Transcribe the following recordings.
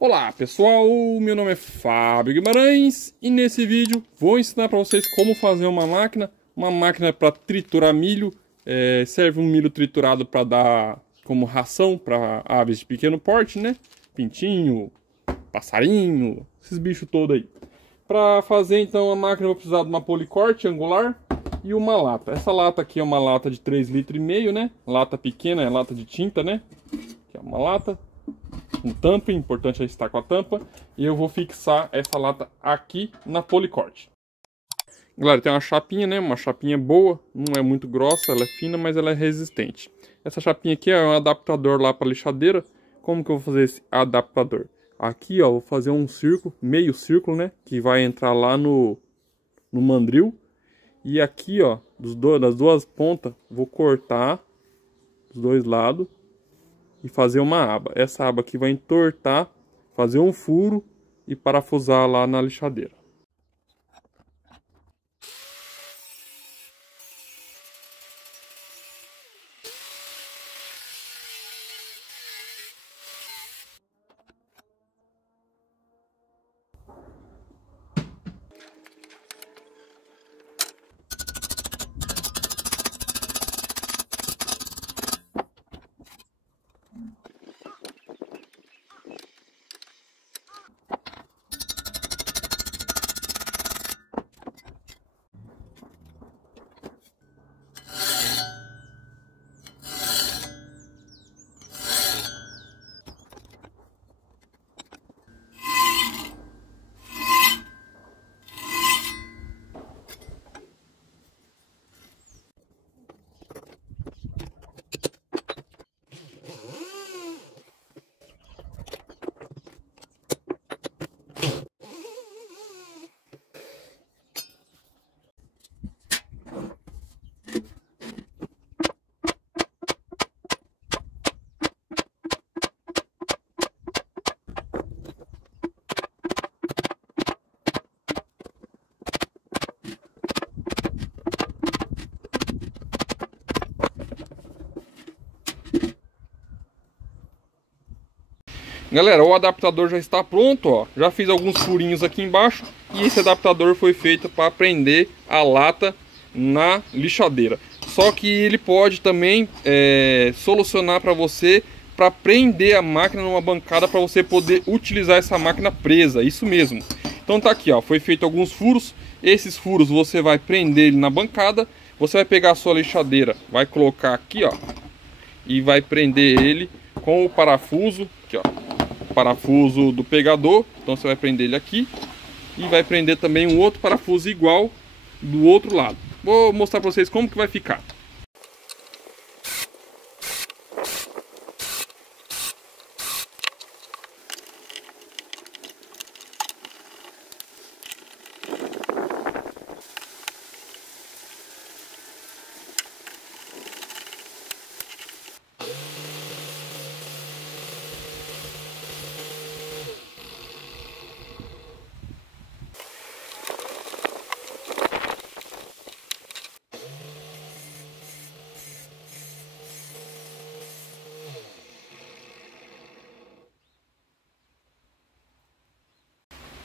Olá pessoal, meu nome é Fábio Guimarães e nesse vídeo vou ensinar para vocês como fazer uma máquina para triturar milho. Serve um milho triturado para dar como ração para aves de pequeno porte, né? Pintinho, passarinho, esses bichos todos aí. Para fazer então a máquina eu vou precisar de uma policorte angular e uma lata. Essa lata aqui é uma lata de 3,5 litros, né? Lata pequena, é lata de tinta, né? Que é uma lata com tampa, importante é estar com a tampa. E eu vou fixar essa lata aqui na policorte. Galera, tem uma chapinha, né? Uma chapinha boa, não é muito grossa, ela é fina, mas ela é resistente. Essa chapinha aqui é um adaptador lá para lixadeira. Como que eu vou fazer esse adaptador? Aqui, ó, vou fazer um círculo, meio círculo, né? Que vai entrar lá no mandril. E aqui, ó, das duas pontas, vou cortar os dois lados e fazer uma aba. Essa aba aqui vai entortar, fazer um furo e parafusar lá na lixadeira. Galera, o adaptador já está pronto, ó. Já fiz alguns furinhos aqui embaixo. E esse adaptador foi feito para prender a lata na lixadeira. Só que ele pode também solucionar para você, para prender a máquina numa bancada, para você poder utilizar essa máquina presa. Isso mesmo. Então tá aqui, ó. Foi feito alguns furos. Esses furos você vai prender ele na bancada. Você vai pegar a sua lixadeira, vai colocar aqui, ó. E vai prender ele com o parafuso, aqui, ó. Parafuso do pegador, então você vai prender ele aqui e vai prender também um outro parafuso igual do outro lado. Vou mostrar para vocês como que vai ficar.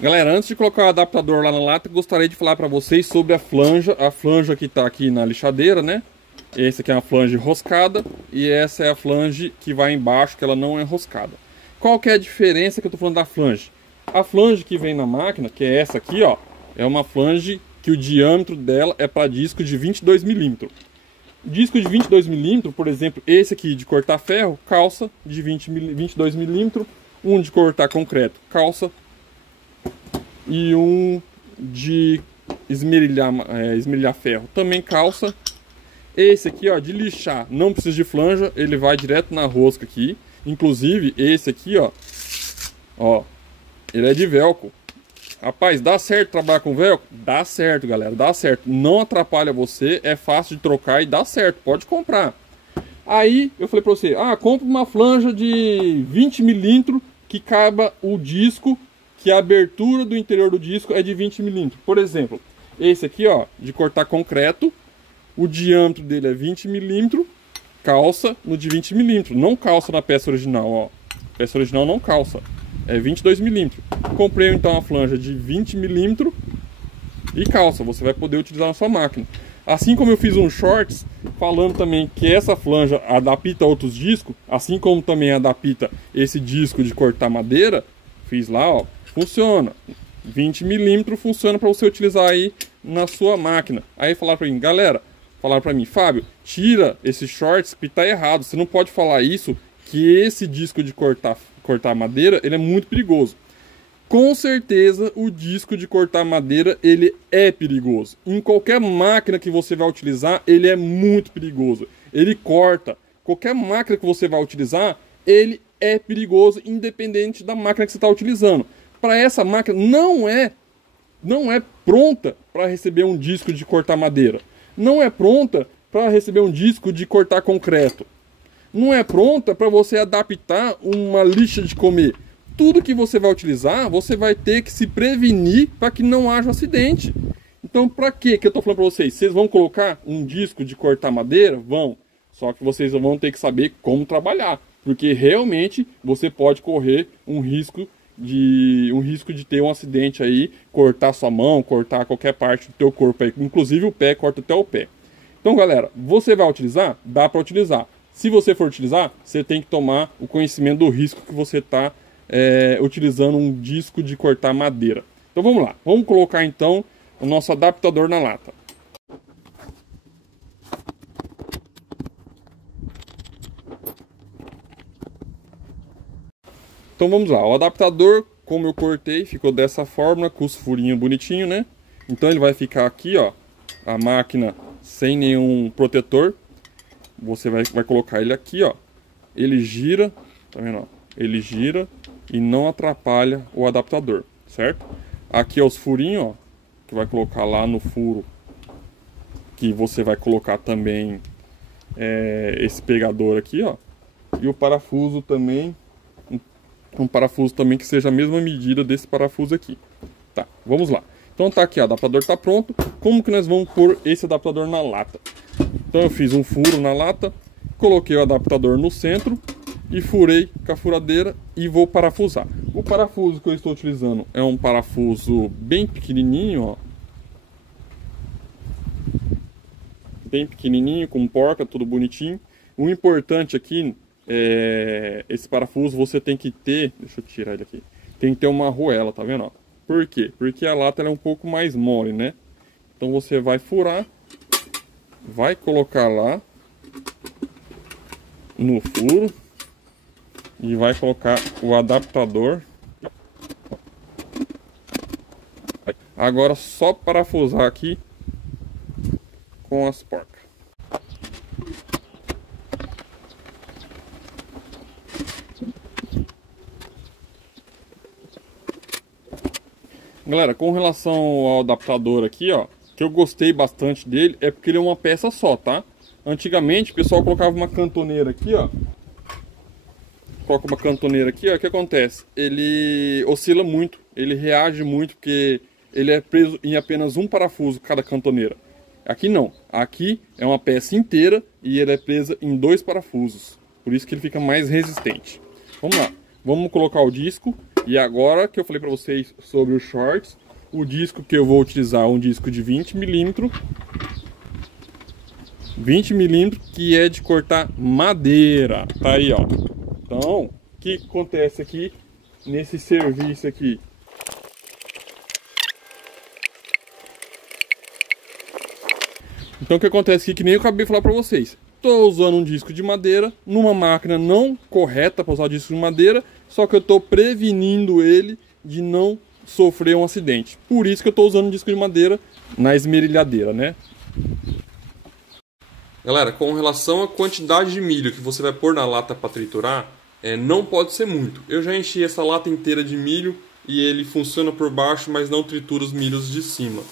Galera, antes de colocar o adaptador lá na lata, gostaria de falar para vocês sobre a flange que está aqui na lixadeira, né? Essa aqui é uma flange roscada e essa é a flange que vai embaixo, que ela não é roscada. Qual que é a diferença que eu estou falando da flange? A flange que vem na máquina, que é essa aqui, ó, é uma flange que o diâmetro dela é para disco de 22 milímetros. Disco de 22 milímetros, por exemplo, esse aqui de cortar ferro, calça de 22 milímetros, um de cortar concreto, calça, e um de esmerilhar ferro também calça. Esse aqui, ó, de lixar, não precisa de flanja, ele vai direto na rosca aqui. Inclusive esse aqui, ó, ele é de velcro. Rapaz, dá certo trabalhar com velcro? Dá certo, galera, dá certo. Não atrapalha você, é fácil de trocar e dá certo, pode comprar. Aí eu falei pra você, compra uma flanja de 20 milímetros que caiba o disco, que a abertura do interior do disco é de 20 milímetros. Por exemplo, esse aqui, ó, de cortar concreto, o diâmetro dele é 20 milímetros, calça no de 20 milímetros, não calça na peça original, ó. A peça original não calça. é 22 milímetros. Comprei então uma flange de 20 milímetros e calça, você vai poder utilizar na sua máquina. Assim como eu fiz um shorts falando também que essa flange adapta outros discos, assim como também adapta esse disco de cortar madeira, fiz lá, ó, funciona. 20 milímetros funciona para você utilizar aí na sua máquina. Aí falaram para mim, galera, falaram para mim, Fábio, tira esse shorts que tá errado, você não pode falar isso, que esse disco de cortar madeira, ele é muito perigoso. Com certeza o disco de cortar madeira, ele é perigoso. Em qualquer máquina que você vai utilizar, ele é muito perigoso. Ele corta. Qualquer máquina que você vai utilizar, ele é perigoso, independente da máquina que você está utilizando. Para essa máquina, não é pronta para receber um disco de cortar madeira. Não é pronta para receber um disco de cortar concreto. Não é pronta para você adaptar uma lixa de comer. Tudo que você vai utilizar, você vai ter que se prevenir para que não haja um acidente. Então, para que eu estou falando para vocês? Vocês vão colocar um disco de cortar madeira? Vão. Só que vocês vão ter que saber como trabalhar. Porque realmente você pode correr um risco de ter um acidente aí, cortar sua mão, cortar qualquer parte do teu corpo aí, inclusive o pé, corta até o pé. Então, galera, você vai utilizar? Dá para utilizar. Se você for utilizar, você tem que tomar o conhecimento do risco que você está utilizando um disco de cortar madeira. Então vamos lá, vamos colocar então o nosso adaptador na lata. Então vamos lá, o adaptador, como eu cortei, ficou dessa forma, com os furinhos bonitinhos, né? Então ele vai ficar aqui, ó, a máquina sem nenhum protetor. Você vai colocar ele aqui, ó. Ele gira, tá vendo, ó? Ele gira e não atrapalha o adaptador, certo? Aqui é os furinhos, ó, que vai colocar lá no furo, que você vai colocar também esse pegador aqui, ó, e o parafuso também, um parafuso também que seja a mesma medida desse parafuso aqui. Tá, vamos lá. Então tá aqui, ó, o adaptador tá pronto. Como que nós vamos pôr esse adaptador na lata? Então eu fiz um furo na lata, coloquei o adaptador no centro e furei com a furadeira e vou parafusar. O parafuso que eu estou utilizando é um parafuso bem pequenininho, ó. Bem pequenininho, com porca, tudo bonitinho. O importante aqui esse parafuso você tem que ter, deixa eu tirar ele aqui. Tem que ter uma arruela, tá vendo, ó? Por quê? Porque a lata ela é um pouco mais mole, né? Então você vai furar, vai colocar lá no furo e vai colocar o adaptador. Agora só parafusar aqui com as porcas. Galera, com relação ao adaptador aqui, ó, que eu gostei bastante dele é porque ele é uma peça só, tá? Antigamente o pessoal colocava uma cantoneira aqui, ó. Coloca uma cantoneira aqui, ó, o que acontece? Ele oscila muito, ele reage muito porque ele é preso em apenas um parafuso cada cantoneira. Aqui não, aqui é uma peça inteira e ele é presa em 2 parafusos, por isso que ele fica mais resistente. Vamos lá, vamos colocar o disco. E agora que eu falei para vocês sobre os shorts, o disco que eu vou utilizar é um disco de 20 milímetros. 20 milímetros que é de cortar madeira. Tá aí, ó. Então, o que acontece aqui nesse serviço aqui? Então o que acontece aqui, que nem eu acabei de falar para vocês. Estou usando um disco de madeira numa máquina não correta para usar disco de madeira, só que eu estou prevenindo ele de não sofrer um acidente. Por isso que eu estou usando um disco de madeira na esmerilhadeira, né? Galera, com relação à quantidade de milho que você vai pôr na lata para triturar, não pode ser muito. Eu já enchi essa lata inteira de milho e ele funciona por baixo, mas não tritura os milhos de cima.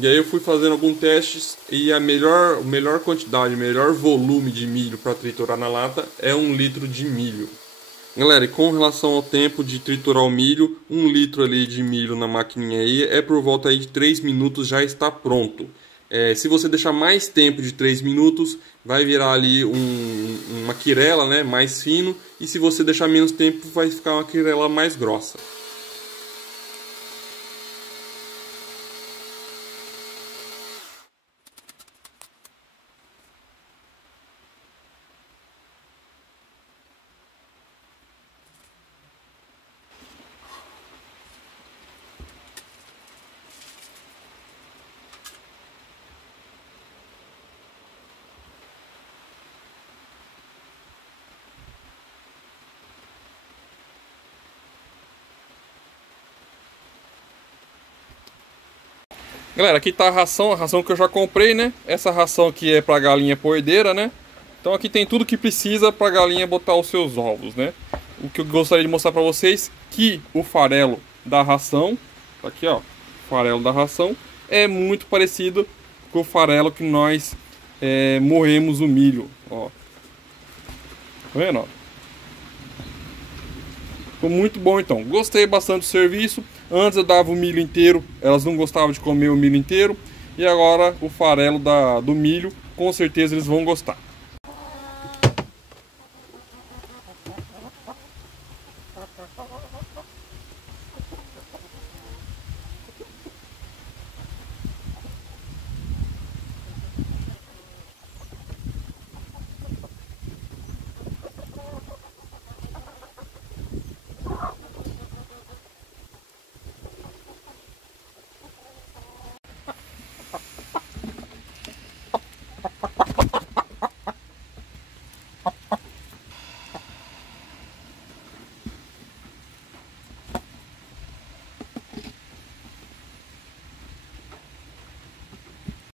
E aí eu fui fazendo alguns testes e a melhor quantidade, o melhor volume de milho para triturar na lata é 1 litro de milho. Galera, e com relação ao tempo de triturar o milho, 1 litro ali de milho na maquininha aí é por volta aí de 3 minutos já está pronto. Se você deixar mais tempo de 3 minutos, vai virar ali uma quirela, né, mais fino e se você deixar menos tempo vai ficar uma querela mais grossa. Galera, aqui tá a ração que eu já comprei, né? Essa ração aqui é pra galinha poedeira, né? Então aqui tem tudo que precisa pra galinha botar os seus ovos, né? O que eu gostaria de mostrar pra vocês, que o farelo da ração, tá aqui ó, o farelo da ração, é muito parecido com o farelo que nós moemos o milho, ó. Tá vendo, ó? Ficou muito bom então, gostei bastante do serviço. Antes eu dava o milho inteiro, elas não gostavam de comer o milho inteiro. E agora o farelo do milho, com certeza eles vão gostar.